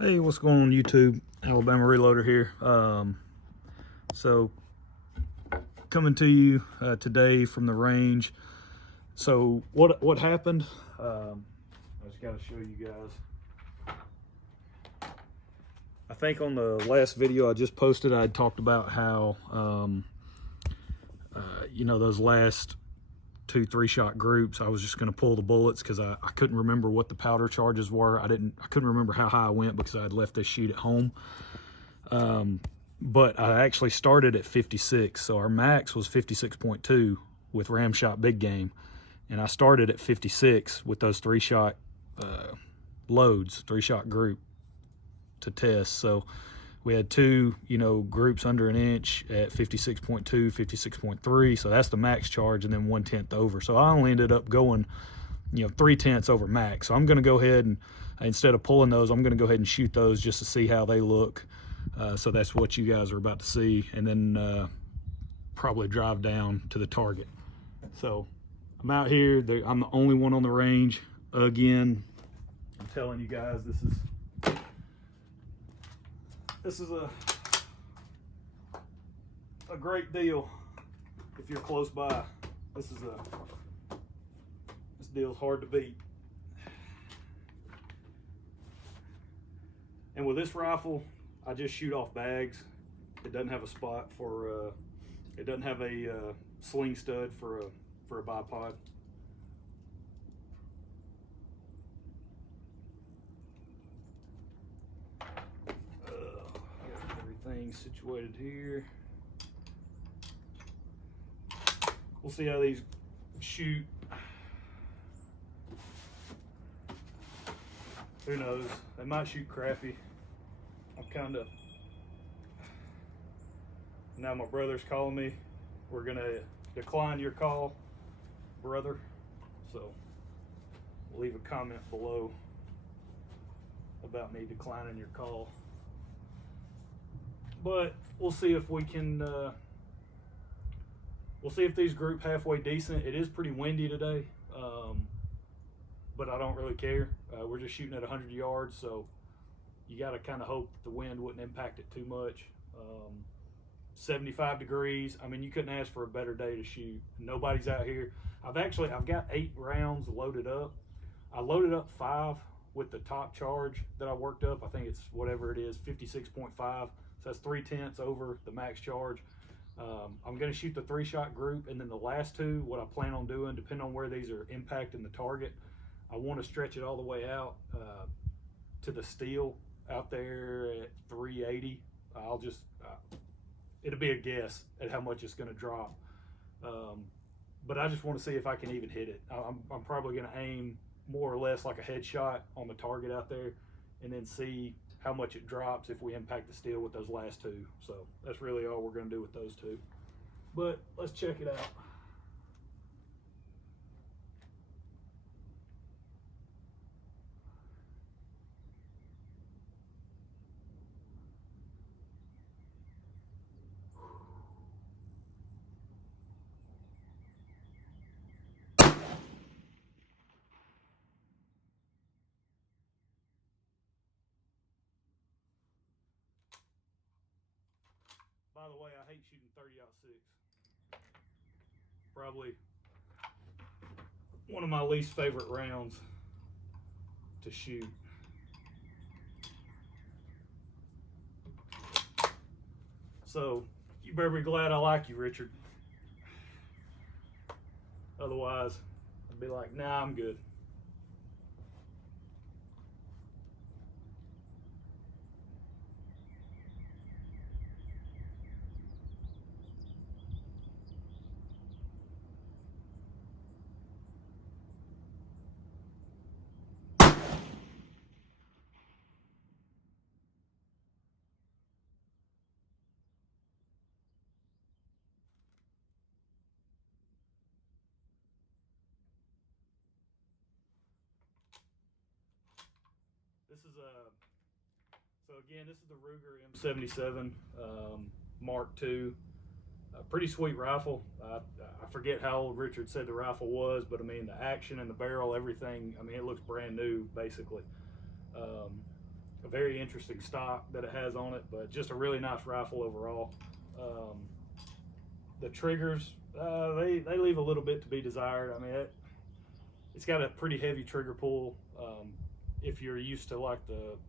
Hey, what's going on YouTube? Alabama Reloader here. So coming to you today from the range. So what happened? I just got to show you guys. I think on the last video I just posted, I had talked about how those last 2-3 shot groups, I was just going to pull the bullets because I couldn't remember what the powder charges were. I couldn't remember how high I went because I had left this sheet at home. But I actually started at 56, so our max was 56.2 with ram shot big game, and I started at 56 with those 3-shot loads, 3-shot group to test. So we had two, groups under an inch at 56.2, 56.3. So that's the max charge, and then 1/10 over. So I only ended up going, 3/10 over max. So I'm going to go ahead and, instead of pulling those, I'm going to go ahead and shoot those just to see how they look. So that's what you guys are about to see, and then probably drive down to the target. So I'm out here. I'm the only one on the range. Again, I'm telling you guys, this is a great deal if you're close by. This deal's hard to beat. And with this rifle, I just shoot off bags. It doesn't have a spot for it doesn't have a sling stud for a bipod. Got everything situated here. We'll see how these shoot. Who knows? They might shoot crappy. I'm kind of, now my brother's calling me. We're gonna decline your call, brother. So leave a comment below about me declining your call. But we'll see if we can, we'll see if these group halfway decent. It is pretty windy today, but I don't really care. We're just shooting at 100 yards, so you got to kind of hope the wind wouldn't impact it too much. 75 degrees. I mean, you couldn't ask for a better day to shoot. Nobody's out here. I've got 8 rounds loaded up. I loaded up 5 with the top charge that I worked up. I think it's whatever it is, 56.5. So that's 3/10 over the max charge. I'm going to shoot the 3-shot group, and then the last 2, what I plan on doing, depending on where these are impacting the target, I want to stretch it all the way out to the steel out there at 380. I'll just, it'll be a guess at how much it's going to drop. But I just want to see if I can even hit it. I'm probably going to aim more or less like a headshot on the target out there, and then see how much it drops if we impact the steel with those last 2. So that's really all we're going to do with those 2. But let's check it out. By the way, I hate shooting 30-06. Probably one of my least favorite rounds to shoot. So you better be glad I like you, Richard. Otherwise, I'd be like, nah, I'm good. So again, this is the Ruger M77 Mark II. Pretty sweet rifle. I forget how old Richard said the rifle was, but I mean the action and the barrel, everything. I mean it looks brand new basically. a very interesting stock that it has on it, but just a really nice rifle overall. The triggers, they leave a little bit to be desired. I mean, it's got a pretty heavy trigger pull. If you're used to like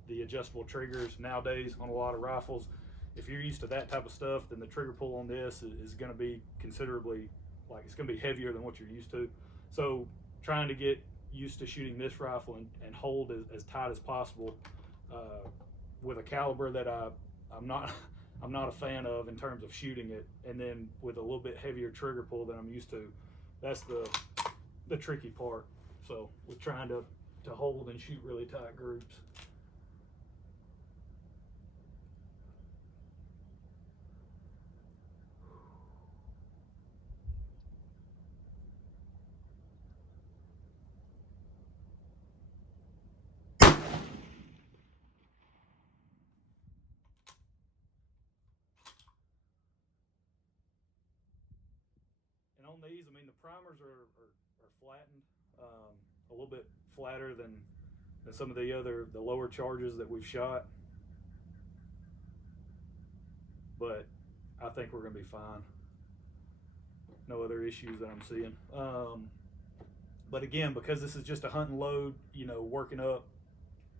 the adjustable triggers nowadays on a lot of rifles, if you're used to that type of stuff, then the trigger pull on this is going to be considerably, like, it's going to be heavier than what you're used to. So trying to get used to shooting this rifle and hold as tight as possible with a caliber that I'm not a fan of in terms of shooting it, and then with a little bit heavier trigger pull than I'm used to. That's the tricky part. So we're trying to hold and shoot really tight groups. And on these, I mean, the primers are flattened, a little bit flatter than some of the lower charges that we've shot. But I think we're gonna be fine. No other issues that I'm seeing. But again, because this is just a hunt and load, you know, working up,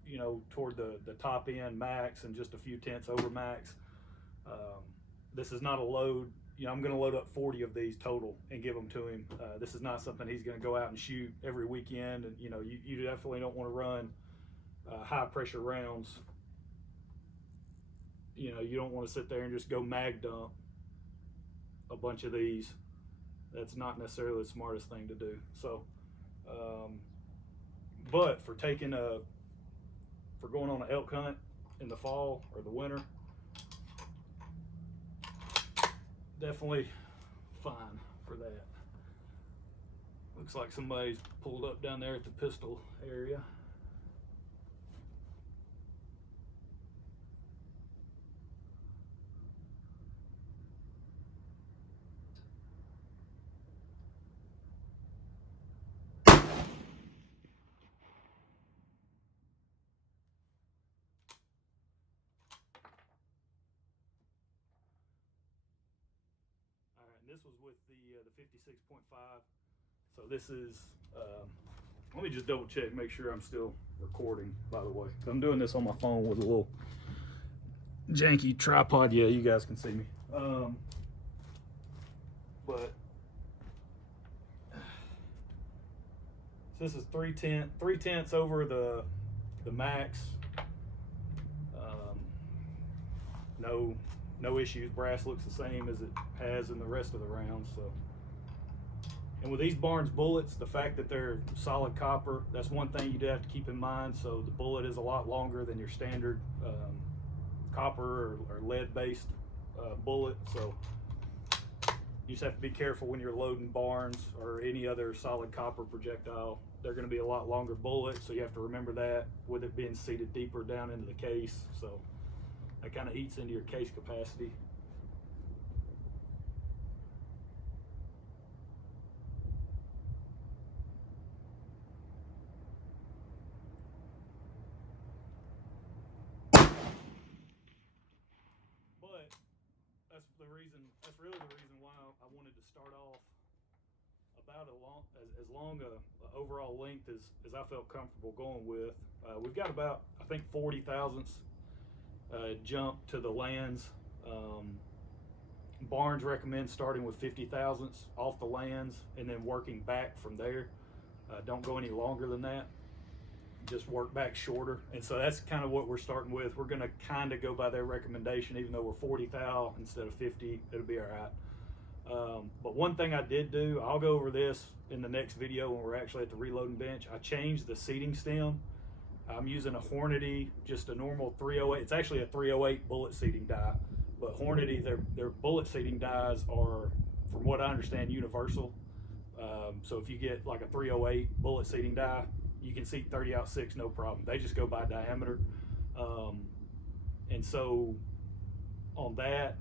you know, toward the top end max and just a few tenths over max. This is not a load. You know, I'm going to load up 40 of these total and give them to him. This is not something he's going to go out and shoot every weekend. And, you know, you definitely don't want to run high pressure rounds. You know, you don't want to sit there and just go mag dump a bunch of these. That's not necessarily the smartest thing to do. So, but for going on an elk hunt in the fall or the winter, definitely fine for that. Looks like somebody's pulled up down there at the pistol area. This was with the 56.5. So this is, let me just double check, make sure I'm still recording, by the way. I'm doing this on my phone with a little janky tripod. Yeah, you guys can see me. But so this is 3/10 over the max. No issues. Brass looks the same as it has in the rest of the rounds. So, and with these Barnes bullets, the fact that they're solid copper, that's one thing you do have to keep in mind. So the bullet is a lot longer than your standard copper or lead-based bullet. So you just have to be careful when you're loading Barnes or any other solid copper projectile. They're going to be a lot longer bullets, so you have to remember that, with it being seated deeper down into the case. So that kind of eats into your case capacity. But that's really the reason why I wanted to start off about as long a overall length as I felt comfortable going with. We've got about, I think, 40 thousandths jump to the lands. Barnes recommends starting with 50 thousandths off the lands and then working back from there. Don't go any longer than that. Just work back shorter. And so that's kind of what we're starting with. We're going to kind of go by their recommendation, even though we're 40 thou instead of 50. It'll be all right. But one thing I did do, I'll go over this in the next video when we're actually at the reloading bench. I changed the seating stem. I'm using a Hornady, just a normal 308. It's actually a 308 bullet seating die, but Hornady, their bullet seating dies are, from what I understand, universal. So if you get like a 308 bullet seating die, you can seat 30-06 no problem. They just go by diameter. And so on that,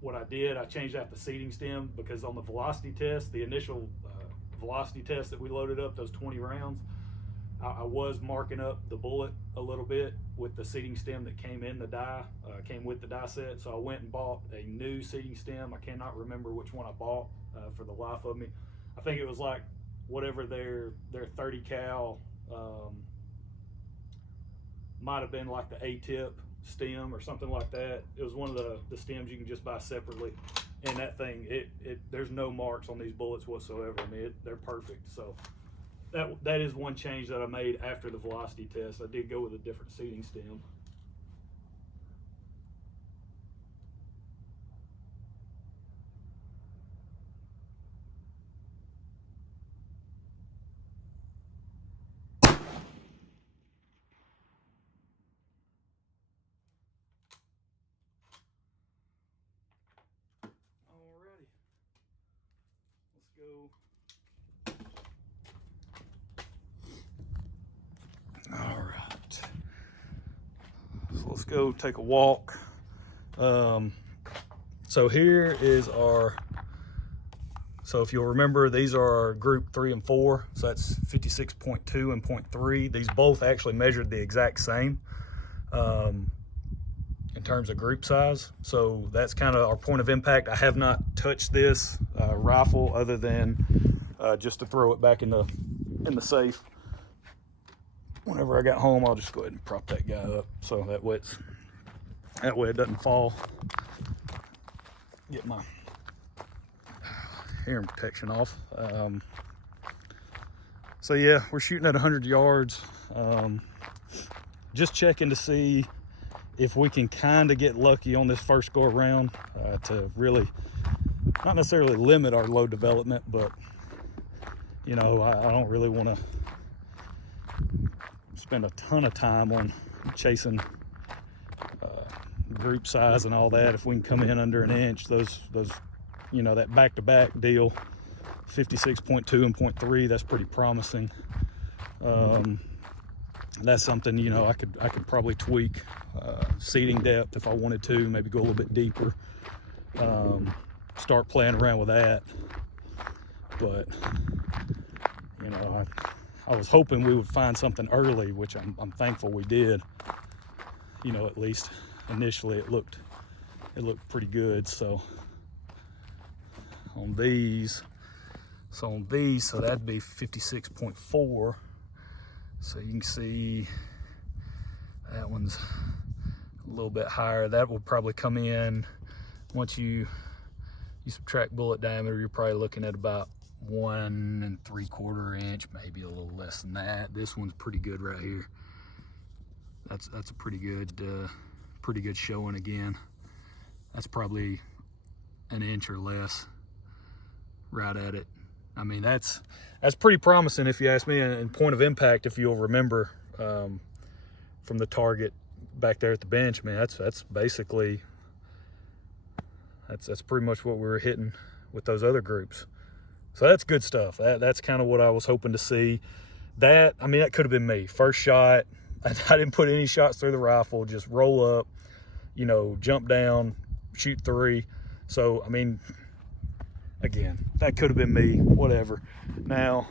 what I did, I changed out the seating stem, because on the velocity test, the initial velocity test that we loaded up, those 20 rounds, I was marking up the bullet a little bit with the seating stem that came in the die, came with the die set. So I went and bought a new seating stem. I cannot remember which one I bought for the life of me. I think it was like whatever their 30 cal, might have been like the A-tip stem or something like that. It was one of the stems you can just buy separately. And that thing, there's no marks on these bullets whatsoever. I mean, they're perfect. So that is one change that I made after the velocity test. I did go with a different seating stem. Alrighty, let's go. All right, so let's go take a walk. So here is our, so if you'll remember, these are our group 3 and 4. So that's 56.2 and 0.3. These both actually measured the exact same in terms of group size. So that's kind of our point of impact. I have not touched this rifle other than just to throw it back in the safe. Whenever I got home, I'll just go ahead and prop that guy up so that way it doesn't fall. Get my hearing protection off. So yeah, we're shooting at 100 yards. Just checking to see if we can kind of get lucky on this first go around to really not necessarily limit our load development, but you know, I don't really want to spend a ton of time on chasing group size and all that. If we can come in under an inch, those you know, that back-to-back deal, 56.2 and 0.3, that's pretty promising. That's something, you know, I could probably tweak seating depth if I wanted to, maybe go a little bit deeper, start playing around with that. But you know, I was hoping we would find something early, which I'm thankful we did. You know, at least initially it looked pretty good. So on these, so that'd be 56.4. So you can see that one's a little bit higher. That will probably come in, once you subtract bullet diameter, you're probably looking at about 1 3/4 inch, maybe a little less than that. This one's pretty good right here. That's a pretty good showing again. That's probably an inch or less right at it. I mean, that's pretty promising if you ask me. And point of impact, if you'll remember from the target back there at the bench, man, that's basically that's pretty much what we were hitting with those other groups. So that's good stuff. That's kind of what I was hoping to see. That, I mean, that could have been me. First shot, I didn't put any shots through the rifle, just roll up, you know, jump down, shoot 3. So, I mean, again, that could have been me, whatever. Now,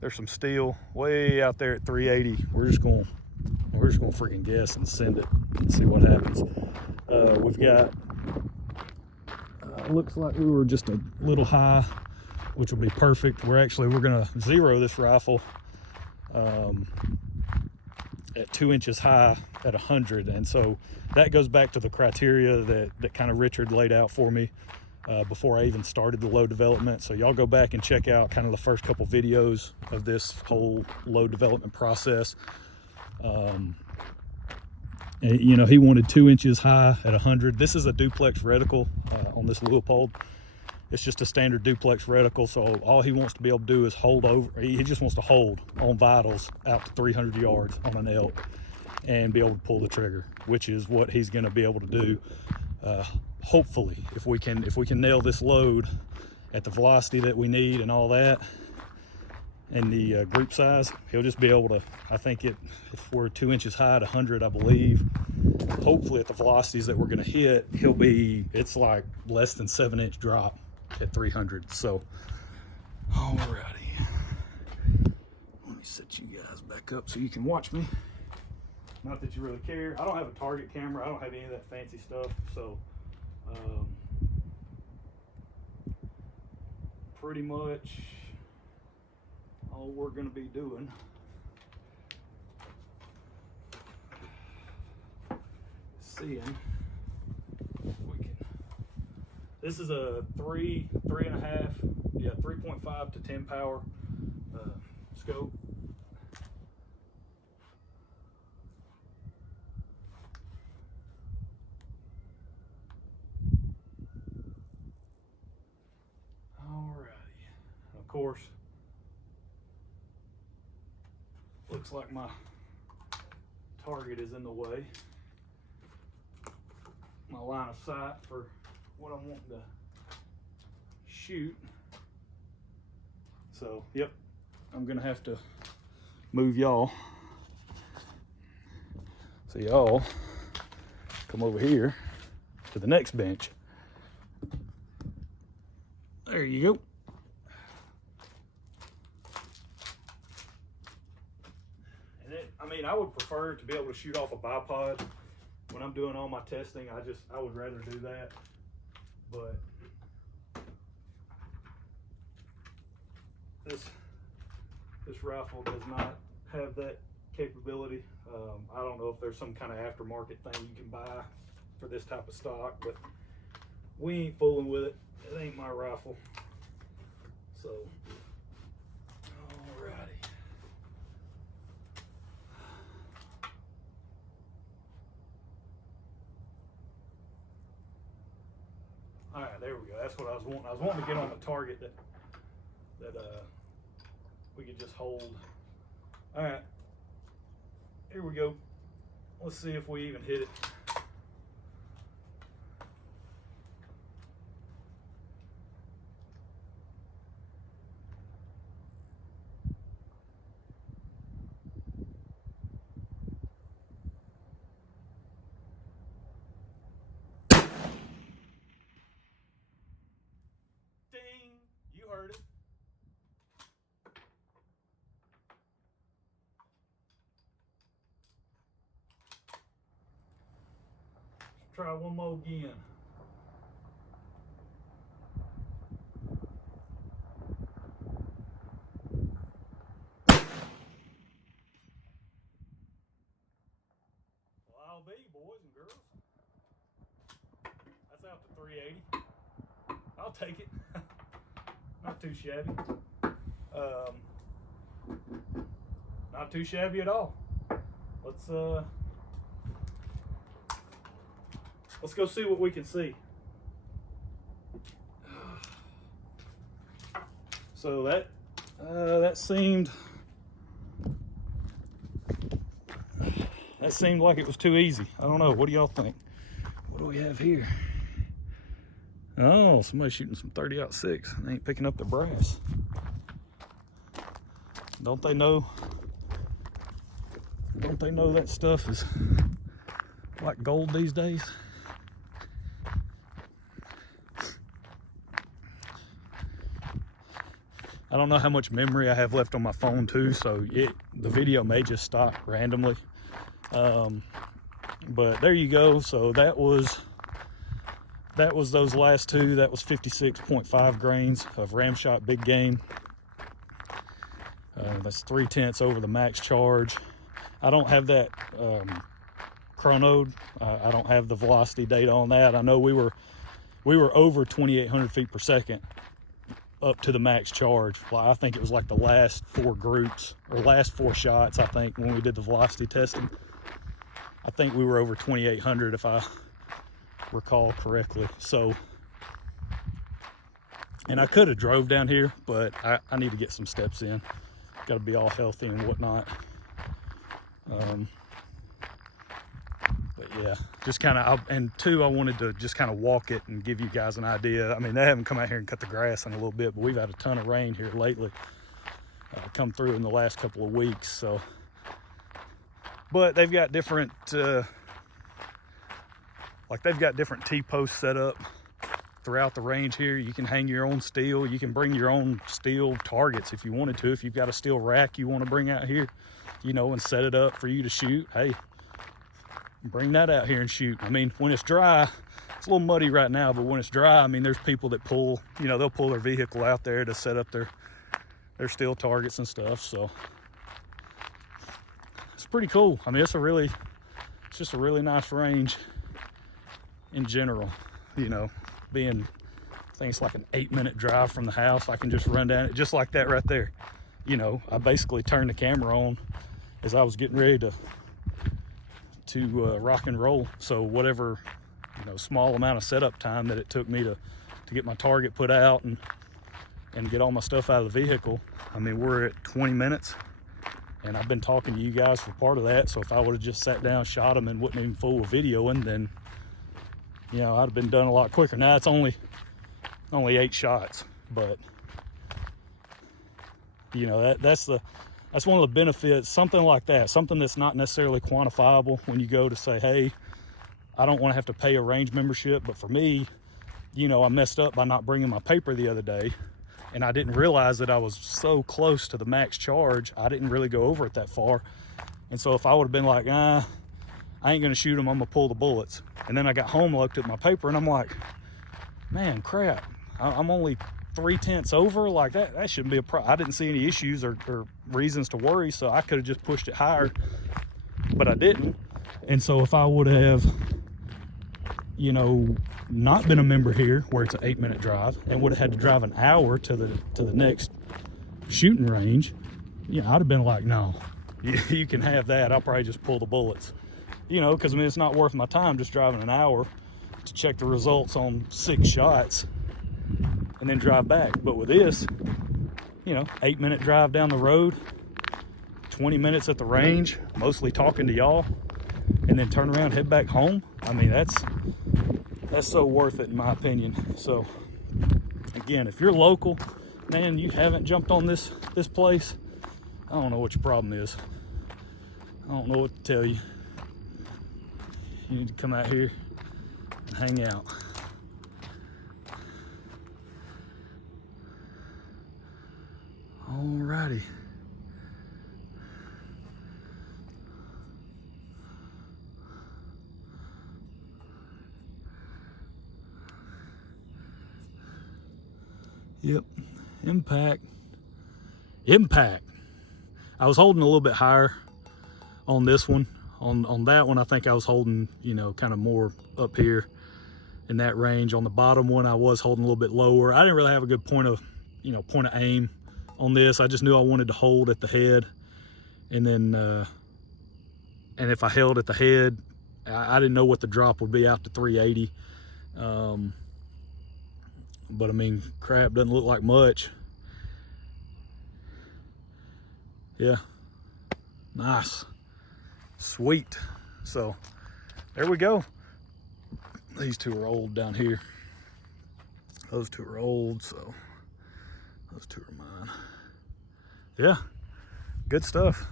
there's some steel way out there at 380. We're just going to freaking guess and send it and see what happens. We've got, looks like we were just a little high, which will be perfect. We're going to zero this rifle at 2 inches high at 100. And so that goes back to the criteria that kind of Richard laid out for me before I even started the load development. So y'all go back and check out kind of the first couple videos of this whole load development process. And, you know, he wanted 2 inches high at 100. This is a duplex reticle on this Leupold. It's just a standard duplex reticle, so all he wants to be able to do is hold over. He just wants to hold on vitals out to 300 yards on an elk and be able to pull the trigger, which is what he's going to be able to do. Hopefully, if we can nail this load at the velocity that we need and all that, and the group size, he'll just be able to. I think if we're 2 inches high at 100, I believe. Hopefully, at the velocities that we're going to hit, it's like less than 7-inch drop at 300. So, alrighty. Let me see. set you guys back up so you can watch me. Not that you really care. I don't have a target camera. I don't have any of that fancy stuff. So pretty much all we're going to be doing is seeing if we can. This is a 3.5 to 10 power scope. Of course, looks like my target is in the way. My line of sight for what I'm wanting to shoot. So, yep, I'm gonna have to move y'all. So y'all come over here to the next bench. There you go. I mean, I would prefer to be able to shoot off a bipod when I'm doing all my testing. I would rather do that, but this rifle does not have that capability. I don't know if there's some kind of aftermarket thing you can buy for this type of stock, but we ain't fooling with it. It ain't my rifle. So, alrighty. All right, there we go. That's what I was wanting. I was wanting to get on a target that we could just hold. All right, here we go. Let's see if we even hit it. You heard it. Let's try one more again. Well, I'll be, boys and girls. That's out to 380. I'll take it. Not too shabby. Not too shabby at all. Let's go see what we can see. So that seemed like it was too easy. I don't know. What do y'all think? What do we have here? Oh, somebody's shooting some 30-06. They ain't picking up the brass. Don't they know that stuff is like gold these days? I don't know how much memory I have left on my phone too, so the video may just stop randomly. But there you go. So that was those last two. That was 56.5 grains of Ramshot big game. That's 3/10 over the max charge. I don't have that chronoed. I don't have the velocity data on that. I know we were over 2,800 feet per second up to the max charge. Well, I think it was like the last four groups or last four shots. I think when we did the velocity testing, I think we were over 2,800 if I recall correctly. So, and I could have drove down here, but I need to get some steps in. Got to be all healthy and whatnot. But yeah, just kind of, and two, I wanted to just kind of walk it and give you guys an idea. I mean, they haven't come out here and cut the grass in a little bit, but we've had a ton of rain here lately come through in the last couple of weeks. So, but they've got different, like they've got different T-posts set up throughout the range here. You can hang your own steel. You can bring your own steel targets if you wanted to. If you've got a steel rack you want to bring out here, you know, and set it up for you to shoot, hey, bring that out here and shoot. I mean, when it's dry, it's a little muddy right now, but when it's dry, I mean, there's people that pull, you know, they'll pull their vehicle out there to set up their steel targets and stuff. So it's pretty cool. I mean, it's just a really nice range in general, you know, being, I think it's like an 8-minute drive from the house. I can just run down it just like that right there. You know, I basically turned the camera on as I was getting ready to rock and roll. So whatever, you know, small amount of setup time that it took me to get my target put out and get all my stuff out of the vehicle, I mean, we're at 20 minutes, and I've been talking to you guys for part of that. So if I would have just sat down, shot them, and wasn't even full with videoing, then, you know, I'd have been done a lot quicker. Now it's only 8 shots, but you know, that's one of the benefits, something like that, something that's not necessarily quantifiable when you go to say, hey, I don't want to have to pay a range membership. But for me, you know, I messed up by not bringing my paper the other day, and I didn't realize that I was so close to the max charge. I didn't really go over it that far. And so if I would have been like, I ain't gonna shoot them, I'm gonna pull the bullets. And then I got home, looked at my paper, and I'm like, man, crap, I'm only 3/10 over. Like that shouldn't be a problem. I didn't see any issues or reasons to worry, so I could have just pushed it higher, but I didn't. And so if I would have, you know, not been a member here where it's an 8-minute drive and would have had to drive an hour to the next shooting range, you know, I'd have been like, no, you can have that. I'll probably just pull the bullets, you know, because I mean, it's not worth my time just driving an hour to check the results on 6 shots and then drive back. But with this, you know, 8-minute drive down the road, 20 minutes at the range, mostly talking to y'all, and then turn around, head back home. I mean, that's so worth it in my opinion. So again, if you're local, man, you haven't jumped on this place, I don't know what your problem is. I don't know what to tell you. You need to come out here and hang out. Alrighty. Yep, impact. I was holding a little bit higher on this one. On that one, I think I was holding, you know, kind of more up here in that range. On the bottom one, I was holding a little bit lower. I didn't really have a good point of aim on this. I just knew I wanted to hold at the head, and then and if I held at the head, I didn't know what the drop would be out to 380. But I mean, crap, doesn't look like much. Yeah, nice, sweet. So there we go. These two are old down here. Those two are old, so those two are mine. Yeah, good stuff.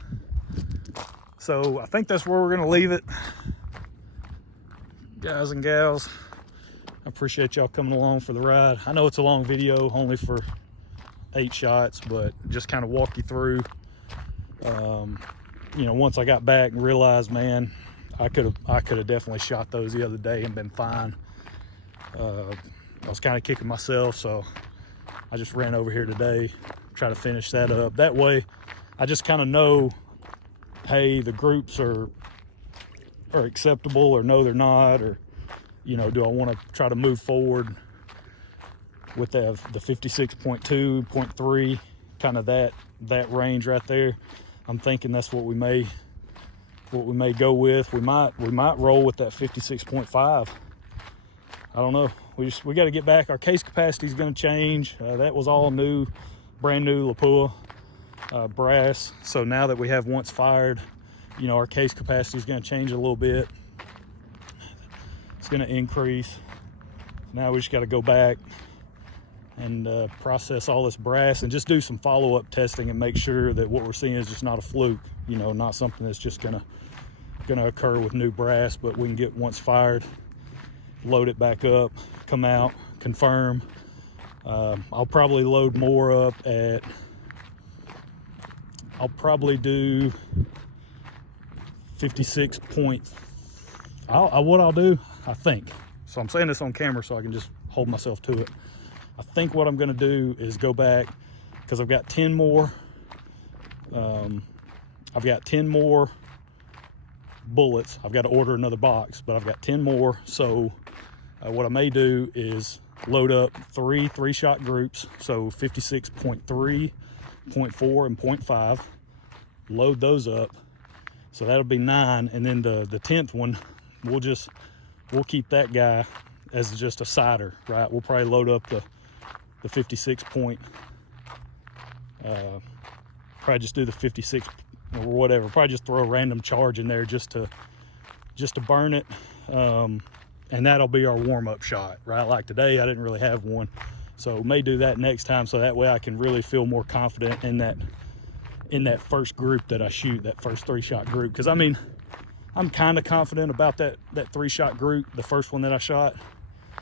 So I think that's where we're gonna leave it, guys and gals. I appreciate y'all coming along for the ride. I know it's a long video, only for 8 shots, but just kind of walk you through. You know, once I got back and realized, man, I could have definitely shot those the other day and been fine. I was kind of kicking myself, so I just ran over here today, try to finish that up. That way, I just kind of know, hey, the groups are acceptable, or no, they're not, or, you know, do I want to try to move forward with the 56.2, 0.3, kind of that range right there. I'm thinking that's what we may go with. We might roll with that 56.5. I don't know. We got to get back. Our case capacity is going to change. That was all new, brand new Lapua brass. So now that we have once fired, you know, our case capacity is going to change a little bit. It's going to increase. Now we just got to go back and process all this brass and just do some follow-up testing and make sure that what we're seeing is just not a fluke, you know, not something that's just gonna occur with new brass. But we can get once fired, load it back up, come out, confirm. I'll probably load more up at, I'll probably do 56 point. What I'll do, I think, so I'm saying this on camera so I can just hold myself to it. I think what I'm gonna do is go back, because I've got 10 more. I've got 10 more bullets. I've got to order another box, but I've got 10 more. So what I may do is load up three shot groups. So 56.3, 0.4, and 0.5. Load those up. So that'll be 9. And then the 10th one, we'll keep that guy as just a sider, right? We'll probably load up the 56 point, probably just do the 56 or whatever, probably just throw a random charge in there just to burn it, and that'll be our warm-up shot, right? Like today I didn't really have one, so may do that next time, so that way I can really feel more confident in that first group that I shoot, that first 3-shot group. Because I mean, I'm kind of confident about that 3-shot group, the first one that I shot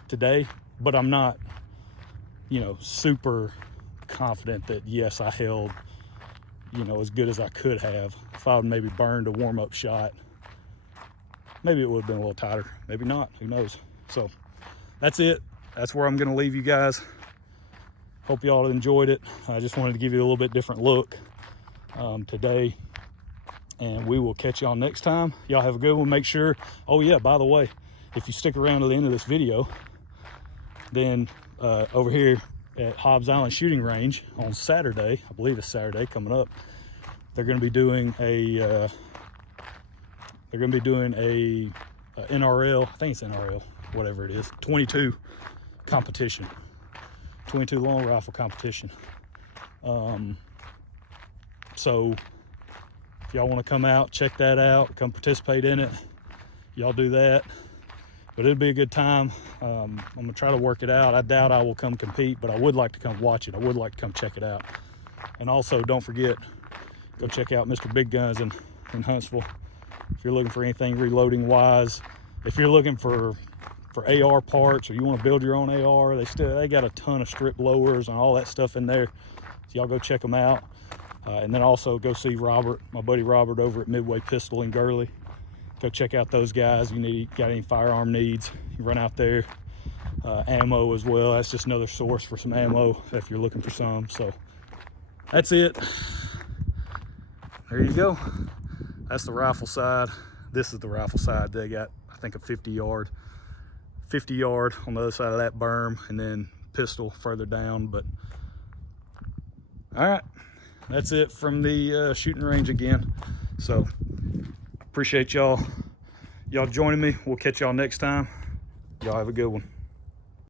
today, but I'm not, you know, super confident that yes, I held, you know, as good as I could have. If I would maybe burned a warm-up shot, maybe it would have been a little tighter, maybe not, who knows. So that's it. That's where I'm going to leave you guys. Hope y'all enjoyed it. I just wanted to give you a little bit different look today, and we will catch y'all next time. Y'all have a good one. Make sure, oh yeah, by the way, if you stick around to the end of this video, then over here at Hobbs Island Shooting Range on Saturday, I believe it's Saturday coming up, they're going to be doing a NRL, I think it's NRL, whatever it is, 22 competition, 22 long rifle competition. So if y'all want to come out, check that out, come participate in it, y'all do that. But it'll be a good time. I'm gonna try to work it out. I doubt I will come compete, but I would like to come watch it. I would like to come check it out. And also, don't forget, go check out Mr. Big Guns in Huntsville. If you're looking for anything reloading wise, if you're looking for AR parts, or you want to build your own AR, they got a ton of strip blowers and all that stuff in there. So y'all go check them out. And then also go see Robert, my buddy Robert over at Midway Pistol in Gurley. Go check out those guys. Got any firearm needs, you run out there. Ammo as well. That's just another source for some ammo if you're looking for some. So that's it. There you go. That's the rifle side. This is the rifle side. They got, I think, a 50 yard on the other side of that berm, and then pistol further down. But all right, that's it from the shooting range again. So appreciate y'all joining me. We'll catch y'all next time. Y'all have a good one.